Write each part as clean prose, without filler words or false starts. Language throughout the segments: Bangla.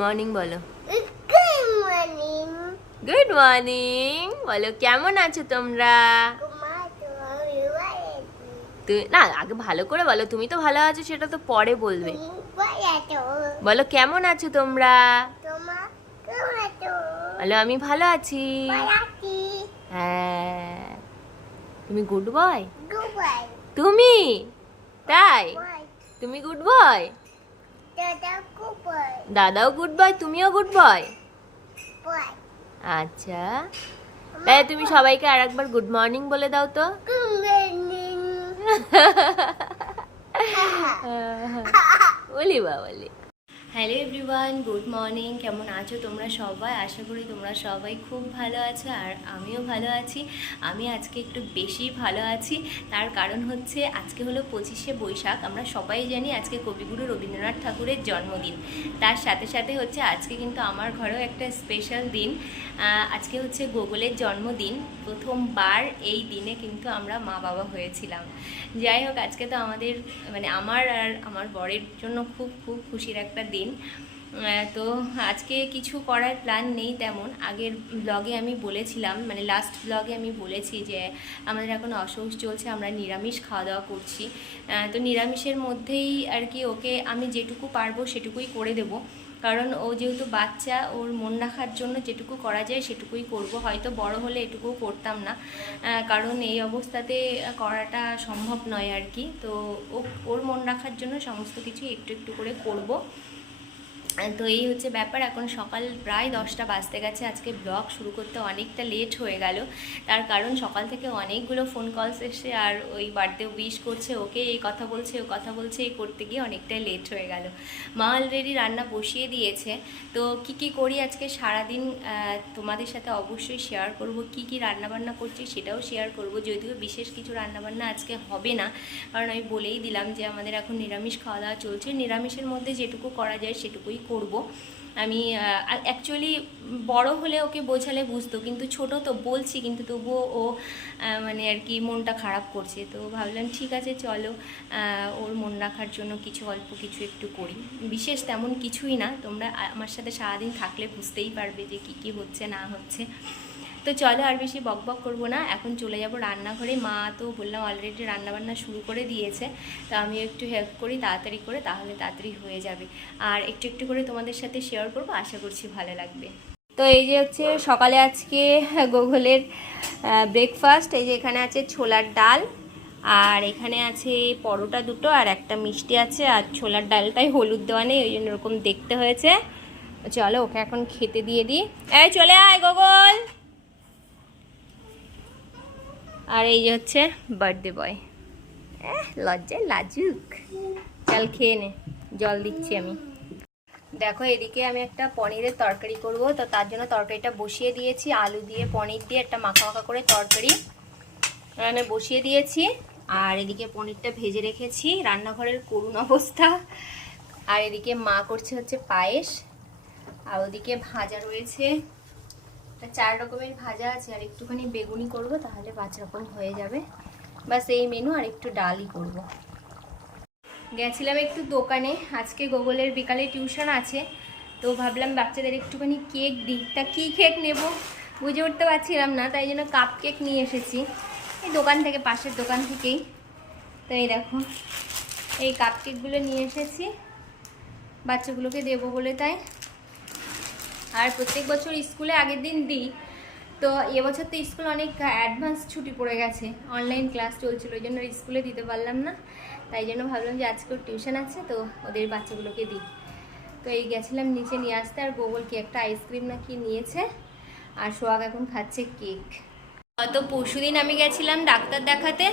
মর্নিং বলো। Good morning. গুড মর্নিং বলো, কেমন আছো তোমরা? তুমি না, আগে ভালো করে বলো। তুমি তো ভালো আছো সেটা তো পরে বলবে। বলো কেমন আছো তোমরা? বলো আমি ভালো আছি। হ্যাঁ, তুমি গুড বয়। তুমি তাই? তুমি গুড বয়, দাদাও গুড বয়, তুমিও গুড বয়। আচ্ছা, তাই তুমি সবাইকে আর একবার গুড মর্নিং বলে দাও তো। বলি বা বলি। Hello everyone, good morning. কেমন আছো তোমরা সবাই? আশা করি তোমরা সবাই খুব ভালো আছো, আর আমিও ভালো আছি। আমি আজকে একটু বেশি ভালো আছি, তার কারণ হচ্ছে আজকে হলো 25শে বৈশাখ। আমরা সবাই জানি আজকে কবিগুরু রবীন্দ্রনাথ ঠাকুরের জন্মদিন। তার সাথে সাথে হচ্ছে আজকে কিন্তু আমার ঘরেও একটা স্পেশাল দিন। আজকে হচ্ছে গোগলের জন্মদিন। প্রথমবার এই দিনে কিন্তু আমরা মা বাবা হয়েছিলাম। যাই হোক, আজকে তো আমাদের মানে আমার আর আমার বরের জন্য খুব খুব খুশির একটা দিন। তো আজকে কিছু করার প্ল্যান নেই তেমন। আগের ব্লগে আমি বলেছিলাম, মানে লাস্ট ব্লগে আমি বলেছি যে আমাদের এখন অসুখ চলছে, আমরা নিরামিষ খাওয়া দাওয়া করছি। তো নিরামিষের মধ্যেই আর কি ওকে আমি যেটুকু পারবো সেটুকুই করে দেব, কারণ ও যেহেতু বাচ্চা, ওর মন রাখার জন্য যেটুকু করা যায় সেটুকুই করব। হয়তো বড় হলে এটুকু করতাম না, কারণ এই অবস্থাতে করাটা সম্ভব নয় আর কি। তো ওর মন রাখার জন্য সমস্ত কিছু একটু একটু করে করব। তো এই হচ্ছে ব্যাপার। এখন সকাল প্রায় 10টা বাজতে গেছে। আজকে ব্লগ শুরু করতে অনেকটা লেট হয়ে গেল, তার কারণ সকাল থেকে অনেকগুলো ফোন কলস এসে, আর ওই বার্থডে উইশ করছে, ওকে এই কথা বলছে ও কথা বলছে, এই করতে গিয়ে অনেকটাই লেট হয়ে গেল। মা অলরেডি রান্না বসিয়ে দিয়েছে। তো কি কি করি আজকে সারাদিন তোমাদের সাথে অবশ্যই শেয়ার করব। কি কি রান্নাবান্না করছি সেটাও শেয়ার করব, যদিও বিশেষ কিছু রান্নাবান্না আজকে হবে না, কারণ আমি বলেই দিলাম যে আমাদের এখন নিরামিষ খাওয়া দাওয়া চলছে। নিরামিষের মধ্যে যেটুকু করা যায় সেটুকুই করব। আমি অ্যাকচুয়ালি বড় হলে ওকে বোঝালে বুঝতো, কিন্তু ছোট তো বলছি, কিন্তু তবুও ও মানে আর কি মনটা খারাপ করছে। তো ভাবলাম ঠিক আছে চলো, ওর মন রাখার জন্য কিছু অল্প কিছু একটু করি। বিশেষ তেমন কিছুই না, তোমরা আমার সাথে সারাদিন থাকলে বুঝতেই পারবে যে কি কি হচ্ছে না হচ্ছে। তো চলো আর বেশি বকবক করব না, এখন চলে যাব রান্নাঘরে। মা তো বললাম অলরেডি রান্নাবান্না শুরু করে দিয়েছে, তো আমিও একটু হেল্প করি তাড়াতাড়ি করে, তাহলে তাড়াতাড়ি হয়ে যাবে। আর একটু একটু করে তোমাদের সাথে শেয়ার করব, আশা করছি ভালো লাগবে। তো এই যে হচ্ছে সকালে আজকে গোগলের ব্রেকফাস্ট। এই যে এখানে আছে ছোলার ডাল, আর এখানে আছে পরোটা দুটো, আর একটা মিষ্টি আছে। আর ছোলার ডালটাই হলুদ দেওয়া নেই, ওই জন্য এরকম দেখতে হয়েছে। চলো ওকে এখন খেতে দিয়ে দিই। এই চলে আয় গোগল। আর এই যে হচ্ছে বার্থডে বয়, লজ্জায় লাজুক। চল খেয়ে নে, জল দিচ্ছি আমি। দেখো এদিকে আমি একটা পনিরের তরকারি করব, তো তার জন্য তরকারিটা বসিয়ে দিয়েছি। আলু দিয়ে পনির দিয়ে একটা মাখা মাখা করে তরকারি আমি বসিয়ে দিয়েছি। আর এদিকে পনিরটা ভেজে রেখেছি। রান্নাঘরের করুণ অবস্থা। আর এদিকে মা করছে হচ্ছে পায়েস, আর ওদিকে ভাজা রয়েছে। 4 রকমের ভাজা আছে, আর একটুখানি বেগুনি করব, তাহলে 5 রকম হয়ে যাবে। বাস এই মেনু, আর একটু ডালই করব। গেছিলাম একটু দোকানে, আজকে গোগলের বিকালে টিউশন আছে, তো ভাবলাম বাচ্চাদের একটুখানি কেক দিই। তা কী কেক নেব বুঝে উঠতে পারছিলাম না, তাই জন্য কাপ কেক নিয়ে এসেছি এই দোকান থেকে, পাশের দোকান থেকেই। তো এই দেখো এই কাপ কেকগুলো নিয়ে এসেছি বাচ্চাগুলোকে দেবো বলে। তাই আর প্রত্যেক বছর স্কুলে আগের দিন দিই, তো এবছর তো স্কুল অনেক অ্যাডভান্স ছুটি পড়ে গেছে, অনলাইন ক্লাস চলছিল, ওই জন্য স্কুলে দিতে পারলাম না। তাই জন্য ভাবলাম যে আজকেও টিউশন আছে, তো ওদের বাচ্চাগুলোকে দিই। তো এই গেছিলাম নিচে নিয়ে আসতে, আর গোগল কি একটা আইসক্রিম না কি নিয়েছে, আর সোহাগ এখন খাচ্ছে কেক। তো পরশুদিন আমি গেছিলাম ডাক্তার দেখাতে,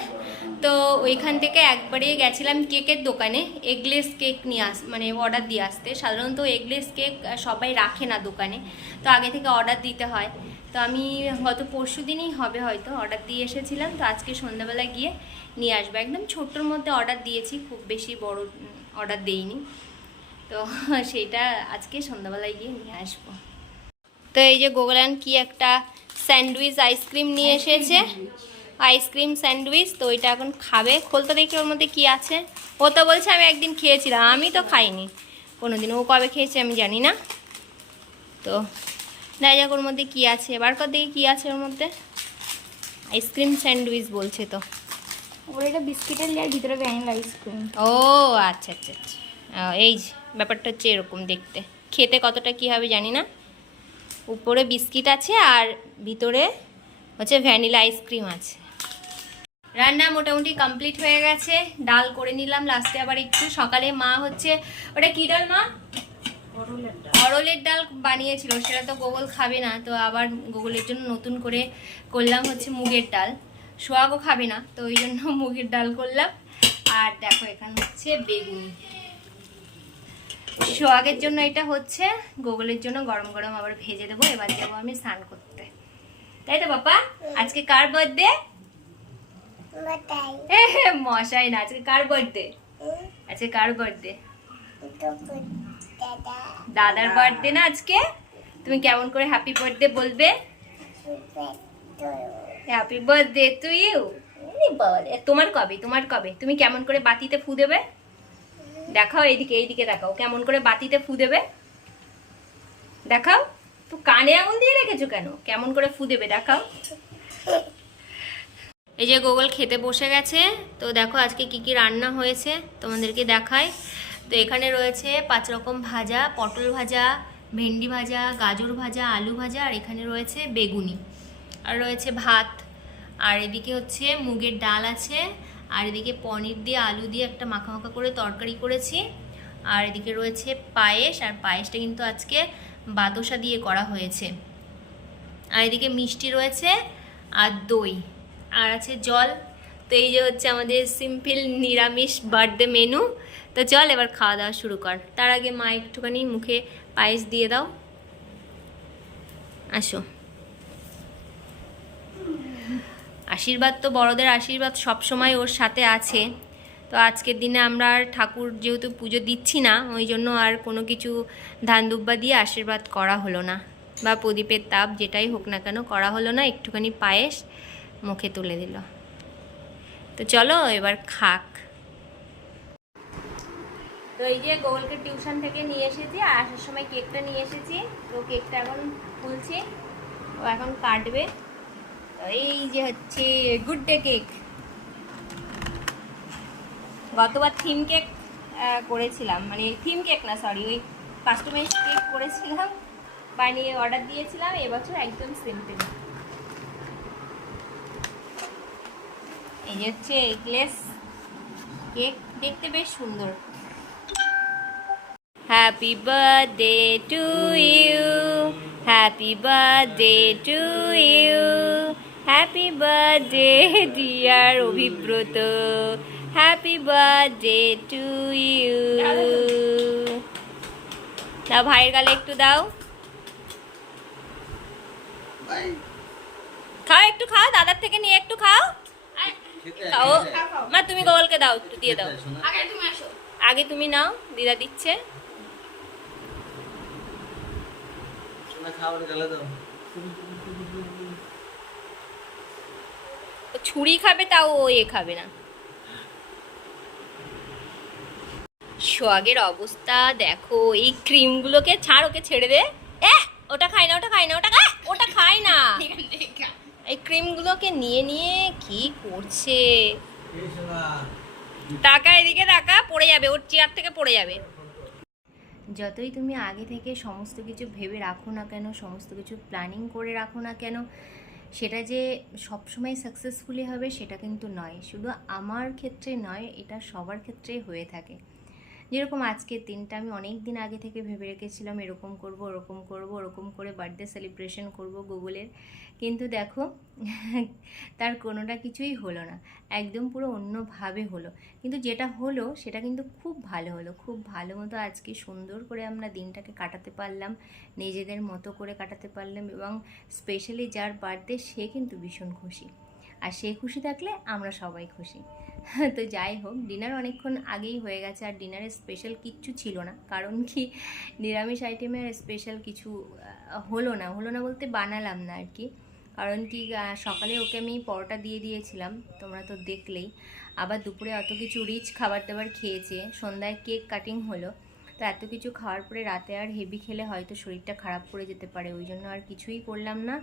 তো ওইখান থেকে একবারে গেছিলাম কেকের দোকানে এগলেস কেক নিয়ে মানে অর্ডার দিয়ে আসতে। সাধারণত এগলেস কেক সবাই রাখে না দোকানে, তো আগে থেকে অর্ডার দিতে হয়। তো আমি গত পরশুদিনই হবে হয়তো অর্ডার দিয়ে এসেছিলাম, তো আজকে সন্ধ্যাবেলা গিয়ে নিয়ে আসবো। একদম ছোট্টোর মধ্যে অর্ডার দিয়েছি, খুব বেশি বড় অর্ডার দেইনি, তো সেইটা আজকে সন্ধ্যাবেলায় গিয়ে নিয়ে আসবো। তো এই যে গোগলান কি একটা স্যান্ডউইচ আইসক্রিম নিয়ে এসেছে, আইসক্রিম স্যান্ডউইচ। তো ওইটা এখন খাবে। খোলতে দেখি ওর মধ্যে কি আছে। ও তো বলছে আমি একদিন খেয়েছিলাম, আমি তো খাইনি কোনোদিন। ও কবে খেয়েছে আমি জানি না। তো দেখা যাক ওর মধ্যে কী আছে, এবার কর দেখি কী আছে ওর মধ্যে। আইসক্রিম স্যান্ডউইচ বলছে তো। ওর এটা বিস্কিটের লেয়ার, ভিতরে ভ্যানিলা আইসক্রিম। ও আচ্ছা আচ্ছা আচ্ছা, এই যে ব্যাপারটা হচ্ছে এরকম দেখতে, খেতে কতটা কী হবে জানি না। উপরে বিস্কিট আছে আর ভিতরে হচ্ছে ভ্যানিলা আইসক্রিম আছে। রান্না মোটামুটি কমপ্লিট হয়ে গেছে, ডাল করে নিলাম লাস্টে আবার একটু। সকালে মা হচ্ছে ওটা কী ডাল মা? অরলের ডাল বানিয়েছিল, সেটা তো গোগল খাবে না, তো আবার গোগলের জন্য নতুন করে করলাম হচ্ছে মুগের ডাল। সোহাগও খাবে না, তো ওই জন্য মুগের ডাল করলাম। আর দেখো এখানে হচ্ছে বেগুনি, সোহাগের জন্য এটা হচ্ছে, গোগলের জন্য গরম গরম আবার ভেজে দেবো। এবার যাবো আমি স্নান করতে, তাই তো বাবা? আজকে কার বার্থডে? মশাই না, আজকে কার বার্থডে? আজকে কার বার্থডে? দাদার বার্থডে না আজকে? তুমি কেমন করে হ্যাপি বার্থডে বলবে? Happy birthday to you. তোমার কবে? তোমার কবে? তুমি কেমন করে বাতিতে ফু দেবে দেখাও, এইদিকে এইদিকে দেখাও, কেমন করে বাতিতে ফু দেবে দেখাও। তো কানে আঙুল দিয়ে রেখেছো কেন? কেমন করে ফু দেবে দেখাও। এই যে গোগল খেতে বসে গেছে। তো দেখো আজকে কি কি রান্না হয়েছে তোমাদেরকে দেখায়। তো এখানে রয়েছে 5 রকম ভাজা, পটল ভাজা, ভেন্ডি ভাজা, গাজর ভাজা, আলু ভাজা, আর এখানে রয়েছে বেগুনি, আর রয়েছে ভাত, আর এদিকে হচ্ছে মুগের ডাল আছে, আর এদিকে পনির দিয়ে আলু দিয়ে একটা মাখা মাখা করে তরকারি করেছি, আর এদিকে রয়েছে পায়েস, আর পায়েসটা কিন্তু আজকে বাদশা দিয়ে করা হয়েছে, আর এদিকে মিষ্টি রয়েছে আর দই, আর আছে জল। তো এই যে হচ্ছে আমাদের সিম্পল নিরামিষ বার্থডে মেনু। তো চল এবার খাওয়া দাওয়া শুরু কর। তার আগে মা একটুখানি মুখে পায়েস দিয়ে দাও, আসো। আশীর্বাদ তো বড়দের আশীর্বাদ সব সময় ওর সাথে আছে। তো আজকের দিনে আমরা আর ঠাকুর যেহেতু পুজো দিচ্ছি না, ওই জন্য আর কোনো কিছু ধান দুব্বা দিয়ে আশীর্বাদ করা হলো না, বা প্রদীপের তাপ যেটাই হোক না কেন করা হলো না। একটুখানি পায়েস মুখে তুলে দিল। তো চলো এবার খাক। তো এই যে গোগলকে টিউশন থেকে নিয়ে এসেছি, আর আসার সময় কেকটা নিয়ে এসেছি। তো কেকটা এখন খুলছি, ও এখন কাটবে। তো এই যে হচ্ছে গুড ডে কেক। গতবার থিম কেক করেছিলাম, মানে থিম কেক না সরি, ওই কাস্টমাইজ কেক করেছিলাম, বানিয়ে অর্ডার দিয়েছিলাম। এবছর একদম সিম্পল। এই যে হচ্ছে এগলেস কেক, দেখতে বেশ সুন্দর। Happy birthday to you, happy birthday to you, happy birthday dear Abhibrata, happy birthday to you. দাও ভাইয়ের গালে একটু দাও, খাও একটু খাও, দাদার থেকে নিয়ে একটু খাও। খাও মা, তুমি গোগলকে দাও, একটু দিয়ে দাও। আগে তুমি নাও, দিদা দিচ্ছে। ছুরি খাবে, তাও ও এ খাবে না। সোহাগের অবস্থা দেখো, এই ক্রিমগুলোকে ছাড়, ওকে ছেড়ে দে। ওটা খাই না, ওটা খাই না, ওটা খাই না। এই ক্রিমগুলোকে নিয়ে নিয়ে কি করছে। টাকা এদিকে টাকা পড়ে যাবে, ওর চেয়ার থেকে পড়ে যাবে। যতই তুমি আগে থেকে সমস্ত কিছু ভেবে রাখো না কেন, সমস্ত কিছু প্ল্যানিং করে রাখো না কেন, সেটা যে সবসময় সাকসেসফুলি হবে সেটা কিন্তু নয়। শুধু আমার ক্ষেত্রে নয়, এটা সবার ক্ষেত্রেই হয়ে থাকে। যেরকম আজকের দিনটা আমি অনেক দিন আগে থেকে ভেবে রেখেছিলাম, এরকম করব, ওরকম করব, ওরকম করে বার্থডে সেলিব্রেশন করব গুগলের, কিন্তু দেখো তার কোনোটা কিছুই হলো না, একদম পুরো অন্যভাবে হলো। কিন্তু যেটা হলো সেটা কিন্তু খুব ভালো হলো, খুব ভালো মতো আজকে সুন্দর করে আমরা দিনটাকে কাটাতে পারলাম, নিজেদের মতো করে কাটাতে পারলাম, এবং স্পেশালি যার বার্থডে সে কিন্তু ভীষণ খুশি, আর সে খুশি থাকলে আমরা সবাই খুশি। তো যাই হোক, ডিনার অনেকক্ষণ আগেই হয়ে গেছে, আর ডিনারে স্পেশাল কিচ্ছু ছিল না, কারণ কি নিরামিষ আইটেমের স্পেশাল কিছু হলো না বলতে বানালাম না আর কি। কারণ কি সকালে ওকে আমি পরোটা দিয়ে দিয়েছিলাম, তোমরা তো দেখলেই। আবার দুপুরে অত কিছু রিচ খাবার দাবার খেয়েছে, সন্ধ্যায় কেক কাটিং হলো, তো এত কিছু খাওয়ার পরে রাতে আর হেভি খেলে হয়তো শরীরটা খারাপ করে যেতে পারে, ওই জন্য আর কিছুই করলাম না।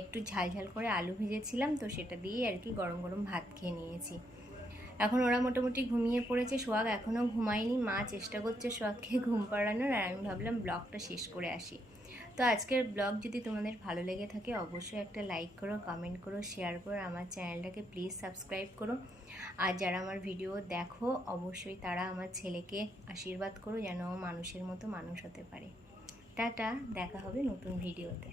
একটু ঝাল ঝাল করে আলু ভেজেছিলাম, তো সেটা দিয়েই আর কি গরম গরম ভাত খেয়ে নিয়েছি। এখন ওরা মোটামুটি ঘুমিয়ে পড়েছে, সোহাগ এখনও ঘুমায়নি, মা চেষ্টা করছে সোহাগকে ঘুম পাড়ানোর, আর আমি ভাবলাম ব্লগটা শেষ করে আসি। তো আজকের ব্লগ যদি তোমাদের ভালো লেগে থাকে অবশ্যই একটা লাইক করো, কমেন্ট করো, শেয়ার করো, আমার চ্যানেলটাকে প্লিজ সাবস্ক্রাইব করো। আর যারা আমার ভিডিও দেখো অবশ্যই তারা আমার ছেলেকে আশীর্বাদ করো যেন ও মানুষের মতো মানুষ হতে পারে। টাটা, দেখা হবে নতুন ভিডিওতে।